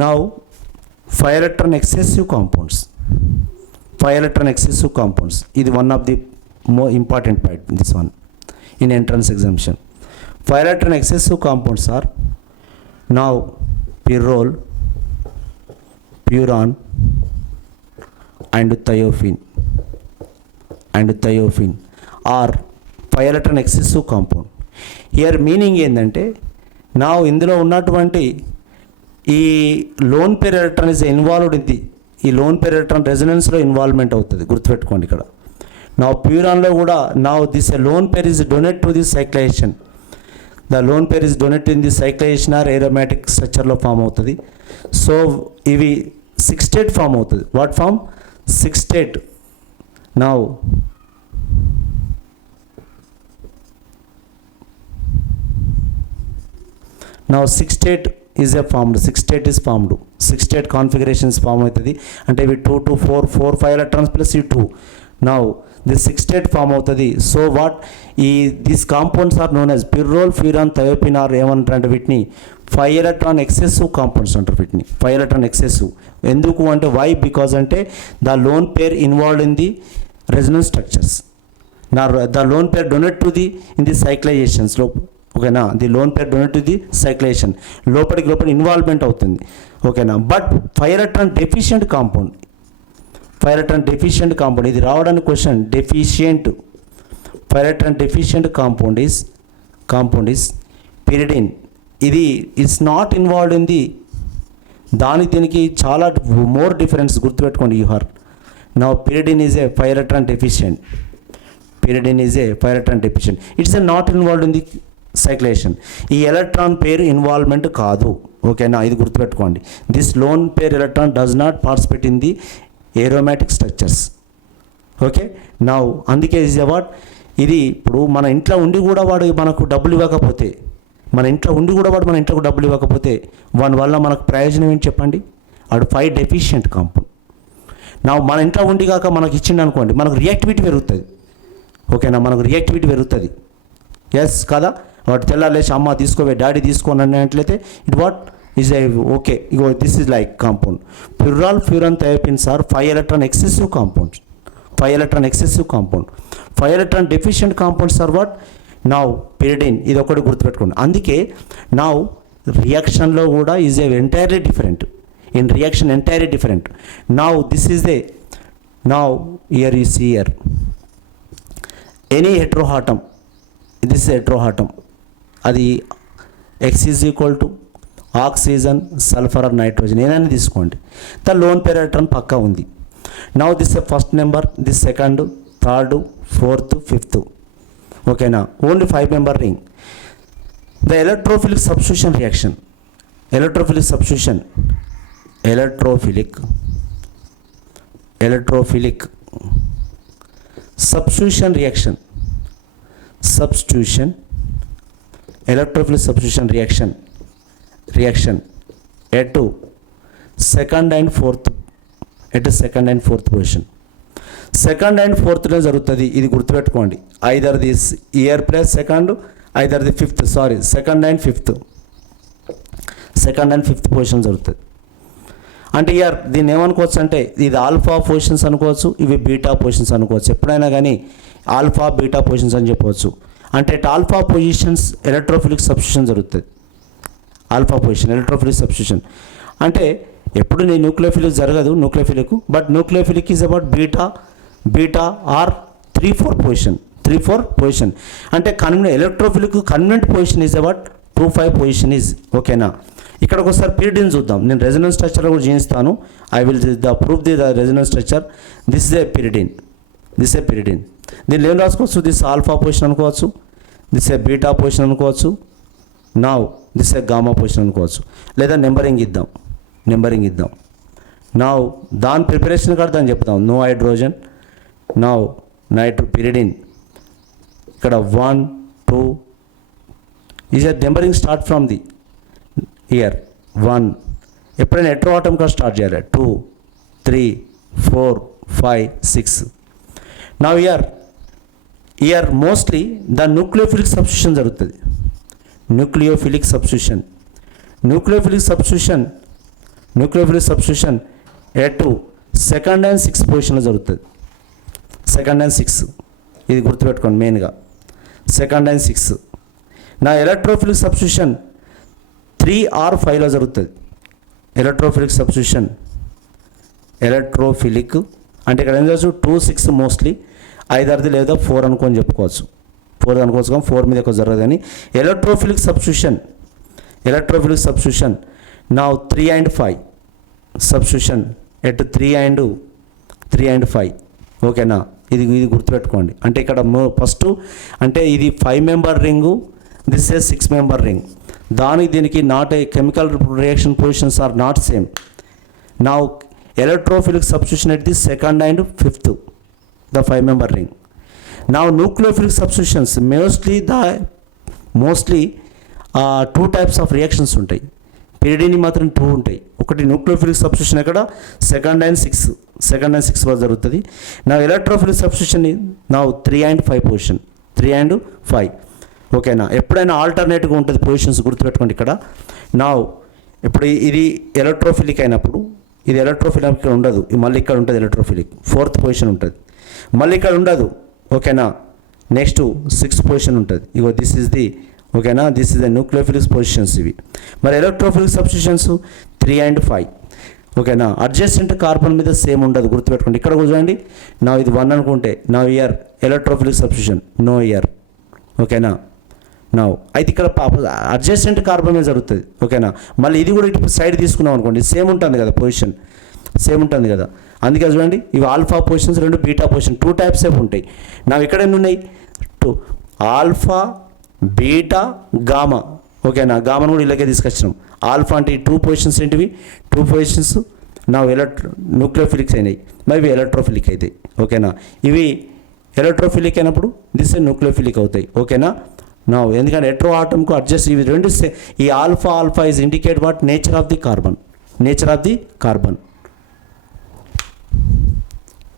Now 5 electron excessive compounds. 5 electron excessive compounds is one of the more important part, this one in entrance examination. 5 electron excessive compounds are now pyrrole, puron and thiophene are 5 electron excessive compound. Here meaning ఏంటంటే now ఇందులో ఉన్నటువంటి ఈ lone pair electron is involved in the, ఈ lone pair electron రెజొనెన్స్లో involvement అవుతుంది, గుర్తుపెట్టుకోండి. ఇక్కడ నా ప్యూరాన్లో కూడా నా this lone pair is donate to the cyclization. The lone pair is donate in the cyclization or aromatic స్ట్రక్చర్లో ఫామ్ అవుతుంది. సో ఇవి 6 స్టేట్ ఫామ్ అవుతుంది. What form? 6 state. Now now 6 state is a formed, 6 state is formed, 6 state configurations form అవుతుంది. అంటే ఇవి 2 to 4 5 electrons plus ఈ 2. now this 6 state form అవుతుంది. So what ఈ these compounds are known as pyrrole, furan, thiophene or ఏమంటారంటే వీటిని 5 electron excessive compounds అంటారు. వీటిని 5 electron excessive ఎందుకు అంటే వై? బికాజ్ అంటే the lone pair involved in the resonance structures. నా the lone pair donate to the in the సైక్లైజేషన్స్లో, ఓకేనా, the lone pair donate to the cyclization లోపల ఇన్వాల్వ్మెంట్ అవుతుంది, ఓకేనా. But 5 electron deficient compound, 5 electron deficient compound, ఇది రావడానికి question. Deficient 5 electron deficient compound is pyridine. ఇది it's not involved in the, దీనికి చాలా మోర్ డిఫరెన్స్, గుర్తుపెట్టుకోండి. You are now pyridine is a 5 electron deficient. pyridine is a 5 electron deficient. It's a not involved in the cyclation. ఈ electron పేరు involvement కాదు, ఓకేనా, ఇది గుర్తుపెట్టుకోండి. This lone pair electron does not participate in the aromatic structures, okay. Now అందుకే is అవాట్ ఇది. ఇప్పుడు మన ఇంట్లో ఉండి కూడా వాడు మనకు డబ్బులు ఇవ్వకపోతే, డబ్బులు ఇవ్వకపోతే వాని వల్ల మనకు ప్రయోజనం ఏంటి చెప్పండి? వాడు 5 డెఫిషియంట్ కాంపౌండ్. నా మన ఇంట్లో ఉండి కాక మనకి ఇచ్చిండు అనుకోండి, మనకు రియాక్టివిటీ పెరుగుతుంది, ఓకేనా, మనకు రియాక్టివిటీ పెరుగుతుంది. ఎస్ కదా? వాడు తెల్లాలేసి అమ్మ తీసుకోవే, డాడీ తీసుకోని అన్నట్లయితే it what is a okay. ఇగో this is like compound. Pyrrole, furan, thiophenes are 5 electron excessive compounds. 5 electron excessive compound. 5 electron deficient compounds are what? Now pyridine. ఇది ఒకటి గుర్తుపెట్టుకోండి. అందుకే now రియాక్షన్లో కూడా is a entirely different. in reaction entirely different. Now this is the, now here you see here any heteroatom, this is heteroatom, అది X is equal to oxygen, sulphur or nitrogen ఏదైనా తీసుకోండి, the lone pair electron పక్కా ఉంది. Now this first number, this second, third, fourth, fifth, ఓకేనా, only 5 member ring. The electrophilic substitution reaction, electrophilic substitution, electrophilic substitution reaction, electrophilic substitution reaction at second and fourth position. Second and ఫోర్త్లో జరుగుతుంది, ఇది గుర్తుపెట్టుకోండి. Either this here plus second, either the fifth, sorry second and fifth position జరుగుతుంది. అంటే year దీన్ని ఏమనుకోవచ్చు అంటే ఇది alpha positions అనుకోవచ్చు, ఇవి బీటా పొజిషన్స్ అనుకోవచ్చు. ఎప్పుడైనా కానీ ఆల్ఫా బీటా పొజిషన్స్ అని చెప్పవచ్చు. అంటే ఆల్ఫా పొజిషన్స్ ఎలక్ట్రోఫిలిక్ సబ్స్టిట్యూషన్ జరుగుతుంది. ఆల్ఫా పొజిషన్ ఎలక్ట్రోఫిలిక్ సబ్స్టిట్యూషన్ అంటే ఎప్పుడు నీ న్యూక్లియోఫిలిక్ జరగదు, but nucleophilic is about beta or 3-4 position. అంటే electrophilic convent position is about 2-5 position is, ఓకేనా. ఇక్కడికి ఒకసారి పిరిడిన్ చూద్దాం. నేను రెజొనెన్స్ స్ట్రక్చర్ కూడా చేయిస్తాను. I will prove the resonance structure. This is a pyridine. దీన్ని ఏం రాసుకోవచ్చు? దిస్ ఆల్ఫా పొజిషన్ అనుకోవచ్చు, దిస్ ఏ బీటా పొజిషన్ అనుకోవచ్చు, now this A gamma position అనుకోవచ్చు. లేదా నెంబరింగ్ ఇద్దాం. నౌ దాని ప్రిపరేషన్ కూడా దాన్ని చెప్తాం. No hydrogen, now pyridine. ఇక్కడ 1, 2 is a numbering start from the here 1. ఎప్పుడైనా హెటెరోఆటమ్ గా స్టార్ట్ చేయాలి. 2, 3, 4, 5, 6. Now here mostly the nucleophilic substitution జరుగుతుంది. Nucleophilic substitution nucleophilic substitution at second and sixth పొజిషన్లో జరుగుతుంది. సెకండ్ అండ్ సిక్స్, ఇది గుర్తుపెట్టుకోండి మెయిన్గా, సెకండ్ అండ్ సిక్స్. నా ఎలక్ట్రోఫిలిక్ సబ్స్టిట్యూషన్ 3 or 5లో జరుగుతుంది. ఎలక్ట్రోఫిలిక్ సబ్స్టిట్యూషన్, ఎలక్ట్రోఫిలిక్ అంటే ఇక్కడ ఏం చేయొచ్చు 2, 6 మోస్ట్లీ, 5 లేదా 4 అనుకొని చెప్పుకోవచ్చు. 4 అనుకోవచ్చు కానీ 4 మీద ఎక్కువ జరగదు. కానీ ఎలక్ట్రోఫిలిక్ సబ్స్టిట్యూషన్ నా 3 and 5 సబ్స్టిట్యూషన్ ఎట్ 3 and 5. ఓకేనా, ఇది గుర్తుపెట్టుకోండి. అంటే ఇక్కడ ఫస్ట్ అంటే ఇది 5 member ring, this a 6 member ring. దీనికి not a chemical reaction positions are not same. నా electrophilic substitution at the second and fifth the 5 member ring. నా nucleophilic substitutions mostly 2 types of reactions ఉంటాయి. పిరిడిని మాత్రం 2 ఉంటాయి. ఒకటి న్యూక్లియోఫిలిక్ సబ్స్టిట్యూషన్ ఎక్కడ second and six జరుగుతుంది. నా ఎలక్ట్రోఫిలిక్ సబ్స్టిట్యూషన్ నా 3 and 5 పొజిషన్, 3 and 5. ఓకేనా, ఎప్పుడైనా ఆల్టర్నేట్గా ఉంటుంది పొజిషన్స్, గుర్తుపెట్టుకోండి. ఇక్కడ నా ఇప్పుడు ఇది ఎలక్ట్రోఫిలిక్ అయినప్పుడు ఇది ఎలక్ట్రోఫిలిక్ ఇక్కడ ఉండదు, మళ్ళీ ఇక్కడ ఉంటుంది ఎలక్ట్రోఫిలిక్ 4th పొజిషన్ ఉంటుంది, మళ్ళీ ఇక్కడ ఉండదు. ఓకేనా, నెక్స్ట్ 6th పొజిషన్ ఉంటుంది. ఇగో దిస్ ఈజ్ ది, ఓకేనా, this is the nucleophilic positions ఇవి. మరి ఎలక్ట్రోఫిలిక్ సబ్స్టిట్యూషన్స్ 3 and 5. ఓకేనా, అడ్జసెంట్ కార్బన్ మీద సేమ్ ఉండదు, గుర్తుపెట్టుకోండి. ఇక్కడ చూడండి, నా ఇది 1 అనుకుంటే నా here electrophilic substitution no here. ఓకేనా, నా అయితే ఇక్కడ అడ్జసెంట్ కార్బన్ మీద జరుగుతుంది. ఓకేనా, మళ్ళీ ఇది కూడా ఇటు సైడ్ తీసుకున్నాం అనుకోండి, సేమ్ ఉంటుంది కదా పొజిషన్, సేమ్ ఉంటుంది కదా. అందుకే చూడండి, ఇవి alpha positions, 2 beta position, 2 types ఉంటాయి. నా ఇక్కడ ఎన్ని ఉన్నాయి, 2 ఆల్ఫా, బీటా, గామా. ఓకేనా, గామాను కూడా ఇలాగే తీసుకొచ్చినాం. ఆల్ఫా అంటే ఈ 2 పొజిషన్స్ ఏంటివి, 2 పొజిషన్స్ నా న్యూక్లియోఫిలిక్స్ అయినాయి, మరి ఇవి ఎలక్ట్రోఫిలిక్ అవుతాయి. ఓకేనా, ఇవి ఎలక్ట్రోఫిలిక్ అయినప్పుడు దిస్ న్యూక్లియోఫిలిక్ అవుతాయి. ఓకేనా, నా ఎందుకంటే హెట్రో ఆటంకు అడ్జస్ట్ ఇవి రెండు ఈ alpha is indicate what nature of the carbon.